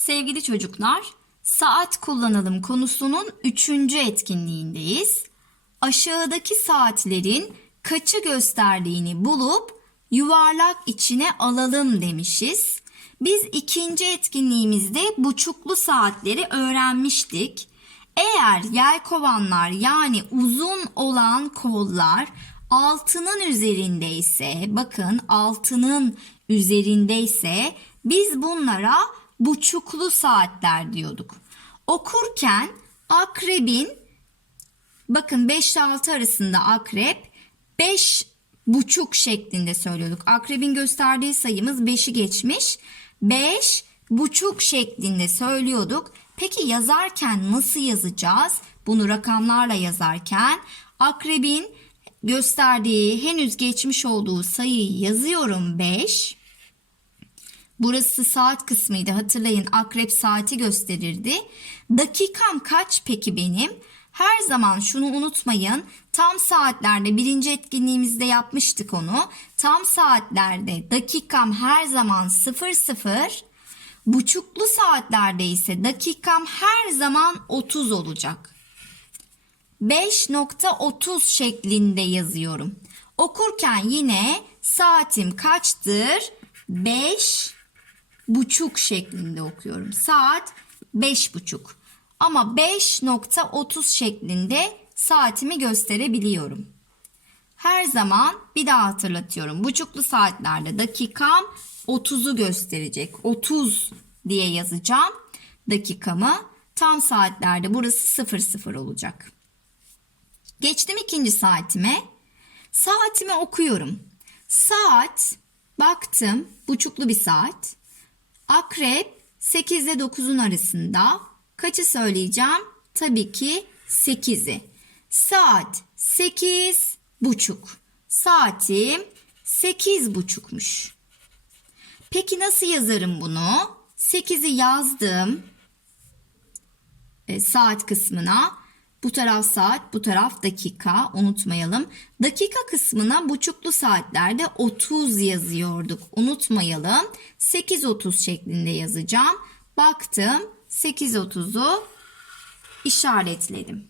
Sevgili çocuklar, saat kullanalım konusunun üçüncü etkinliğindeyiz. Aşağıdaki saatlerin kaçı gösterdiğini bulup yuvarlak içine alalım demişiz. Biz ikinci etkinliğimizde buçuklu saatleri öğrenmiştik. Eğer yelkovanlar yani uzun olan kollar altının üzerindeyse, bakın altının üzerindeyse biz bunlara buçuklu saatler diyorduk. Okurken akrebin bakın 5 ile 6 arasında akrep 5 buçuk şeklinde söylüyorduk. Akrebin gösterdiği sayımız 5'i geçmiş. 5 buçuk şeklinde söylüyorduk. Peki yazarken nasıl yazacağız? Bunu rakamlarla yazarken akrebin gösterdiği henüz geçmiş olduğu sayıyı yazıyorum 5. Burası saat kısmıydı. Hatırlayın akrep saati gösterirdi. Dakikam kaç peki benim? Her zaman şunu unutmayın. Tam saatlerde birinci etkinliğimizde yapmıştık onu. Tam saatlerde dakikam her zaman 00. Buçuklu saatlerde ise dakikam her zaman 30 olacak. 5.30 şeklinde yazıyorum. Okurken yine saatim kaçtır? 5 buçuk şeklinde okuyorum. Saat 5 buçuk. Ama 5.30 şeklinde saatimi gösterebiliyorum. Her zaman bir daha hatırlatıyorum. Buçuklu saatlerde dakikam 30'u gösterecek. 30 diye yazacağım dakikamı. Tam saatlerde burası 00 olacak. Geçtim ikinci saatime. Saatimi okuyorum. Saat baktım buçuklu bir saat. Akrep 8 ile 9'un arasında. Kaçı söyleyeceğim? Tabii ki 8'i. Saat 8 buçuk. Saatim 8 buçukmuş. Peki nasıl yazarım bunu? 8'i yazdım e, saat kısmına. Bu taraf saat, bu taraf dakika. Unutmayalım. Dakika kısmına buçuklu saatlerde 30 yazıyorduk. Unutmayalım. 8.30 şeklinde yazacağım. Baktım 8.30'u işaretledim.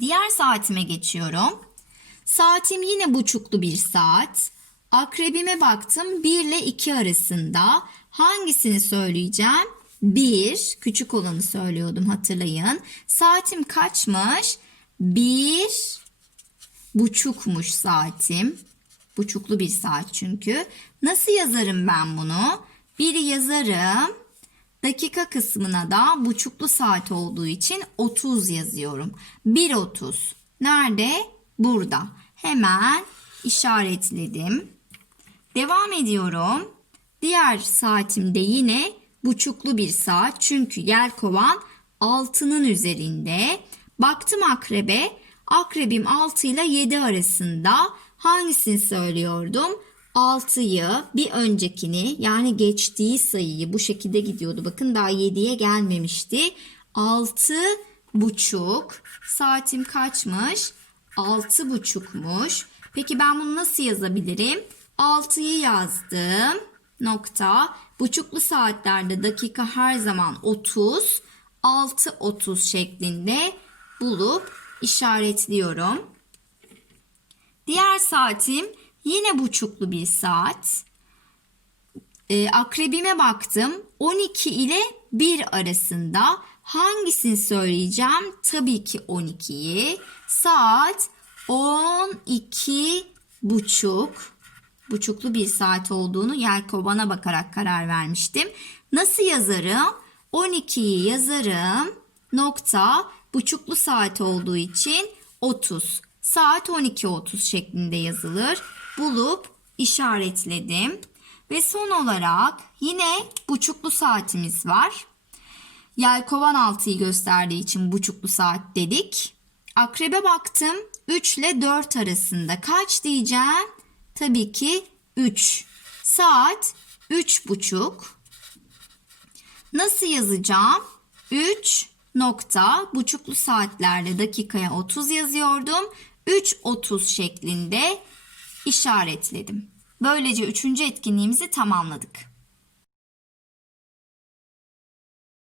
Diğer saatime geçiyorum. Saatim yine buçuklu bir saat. Akrebime baktım 1 ile 2 arasında. Hangisini söyleyeceğim? 1 küçük olanı söylüyordum hatırlayın. Saatim kaçmış? 1 buçukmuş saatim. Buçuklu bir saat çünkü. Nasıl yazarım ben bunu? Biri yazarım. Dakika kısmına da buçuklu saat olduğu için 30 yazıyorum. 1.30. Nerede? Burada. Hemen işaretledim. Devam ediyorum. Diğer saatimde yine buçuklu bir saat. Çünkü yelkovan altının üzerinde. Baktım akrebe. Akrebim 6 ile 7 arasında. Hangisini söylüyordum? 6'yı bir öncekini yani geçtiği sayıyı bu şekilde gidiyordu. Bakın daha 7'ye gelmemişti. 6 buçuk. Saatim kaçmış? 6 buçukmuş. Peki ben bunu nasıl yazabilirim? 6'yı yazdım. Nokta. Buçuklu saatlerde dakika her zaman 30. 6.30 şeklinde bulup işaretliyorum. Diğer saatim yine buçuklu bir saat. Ee, akrebime baktım. 12 ile 1 arasında hangisini söyleyeceğim? Tabii ki 12'yi. Saat 12 buçuk. Buçuklu bir saat olduğunu yelkovana bakarak karar vermiştim. Nasıl yazarım? 12'yi yazarım. Nokta buçuklu saat olduğu için 30. Saat 12.30 şeklinde yazılır. Bulup işaretledim. Ve son olarak yine buçuklu saatimiz var. Yelkovan 6'yı gösterdiği için buçuklu saat dedik. Akrebe baktım 3 ile 4 arasında kaç diyeceğim? Tabii ki 3. Saat 3 buçuk. Nasıl yazacağım? 3 nokta buçuklu saatlerde dakikaya 30 yazıyordum. 3.30 şeklinde işaretledim. Böylece üçüncü etkinliğimizi tamamladık.